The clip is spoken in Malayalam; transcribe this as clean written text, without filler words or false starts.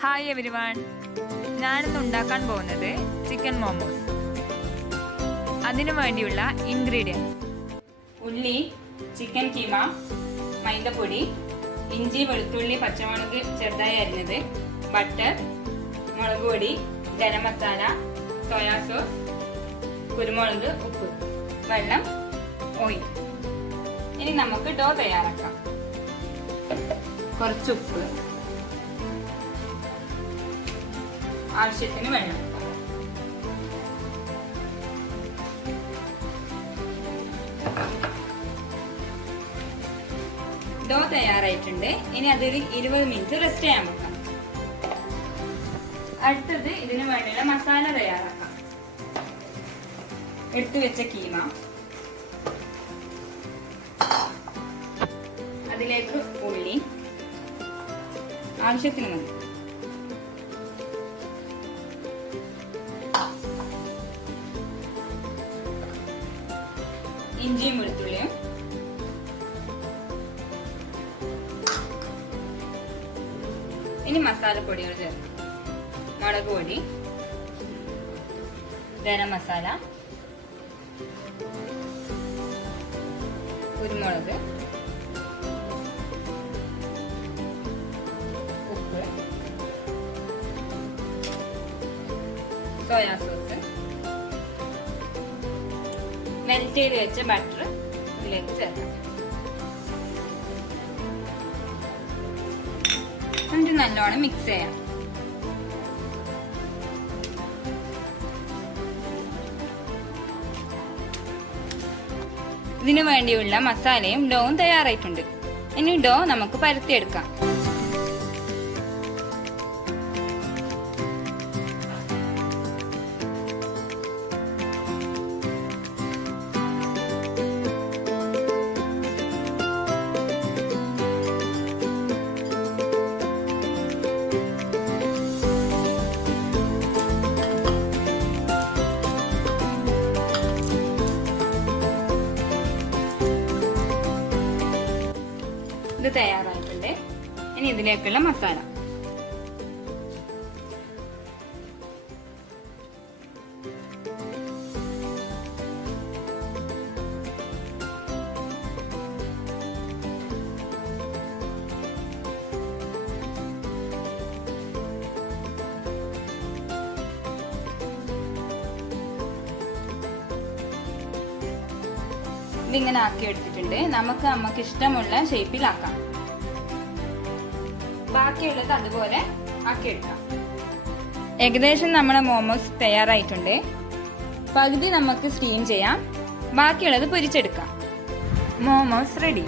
ഹായ് എവരിവൺ, ഞാനിന്ന് ഉണ്ടാക്കാൻ പോകുന്നത് ചിക്കൻ മോമോസ്. അതിനു വേണ്ടിയുള്ള ഇൻഗ്രീഡിയൻസ്: ഉള്ളി, ചിക്കൻ കീമ, മൈദപ്പൊടി, ഇഞ്ചി, വെളുത്തുള്ളി, പച്ചമുളക് ചെറുതായി അരിഞ്ഞത്, ബട്ടർ, മുളക് പൊടി, ഗരം മസാല, സോയാ സോസ്, കുരുമുളക്, ഉപ്പ്, വെള്ളം, ഓയിൽ. ഇനി നമുക്ക് ഡോ തയ്യാറാക്കാം. കുറച്ച് ഉപ്പ്, ആവശ്യത്തിന് വെള്ളം. ഡോ തയ്യാറായിട്ടുണ്ട്. ഇനി അതൊരു 20 മിനിറ്റ് റെസ്റ്റ് ചെയ്യാൻ വെക്കാം. അടുത്തത് ഇതിനു വേണ്ടിയുള്ള മസാല തയ്യാറാക്കാം. എടുത്തു വെച്ച കീമ, അതിലേക്ക് ഉള്ളി ആവശ്യത്തിന് മതി, ഇഞ്ചിയും വെളുത്തുള്ളിയും, ഇനി മസാലപ്പൊടികൾ ചേർക്കാം. മുളക് പൊടി, ഗരം മസാല, കുരുമുളക്, ഉപ്പ്, സോയാ സോസ്, മെൽറ്റ് ചെയ്ത് വെച്ച ബട്ടർ ഇതിലേക്ക് ചേർക്കാം. എന്നിട്ട് നല്ലോണം മിക്സ് ചെയ്യാം. ഇതിനു വേണ്ടിയുള്ള മസാലയും ഡോവും തയ്യാറായിട്ടുണ്ട്. ഇനി ഡോ നമുക്ക് പരത്തിയെടുക്കാം. ഇത് തയ്യാറായിട്ടുണ്ട്. ഇനി ഇതിലേക്കുള്ള മസാല: ഇതിങ്ങനെ ആക്കി എടുത്തിട്ടുണ്ട്. നമുക്ക് ഇഷ്ടമുള്ള ഷേപ്പിലാക്കാം. ബാക്കിയുള്ളത് അതുപോലെ ആക്കിയെടുക്കാം. ഏകദേശം നമ്മുടെ മോമോസ് തയ്യാറായിട്ടുണ്ട്. പകുതി നമുക്ക് സ്റ്റീം ചെയ്യാം, ബാക്കിയുള്ളത് പൊരിച്ചെടുക്കാം. മോമോസ് റെഡി.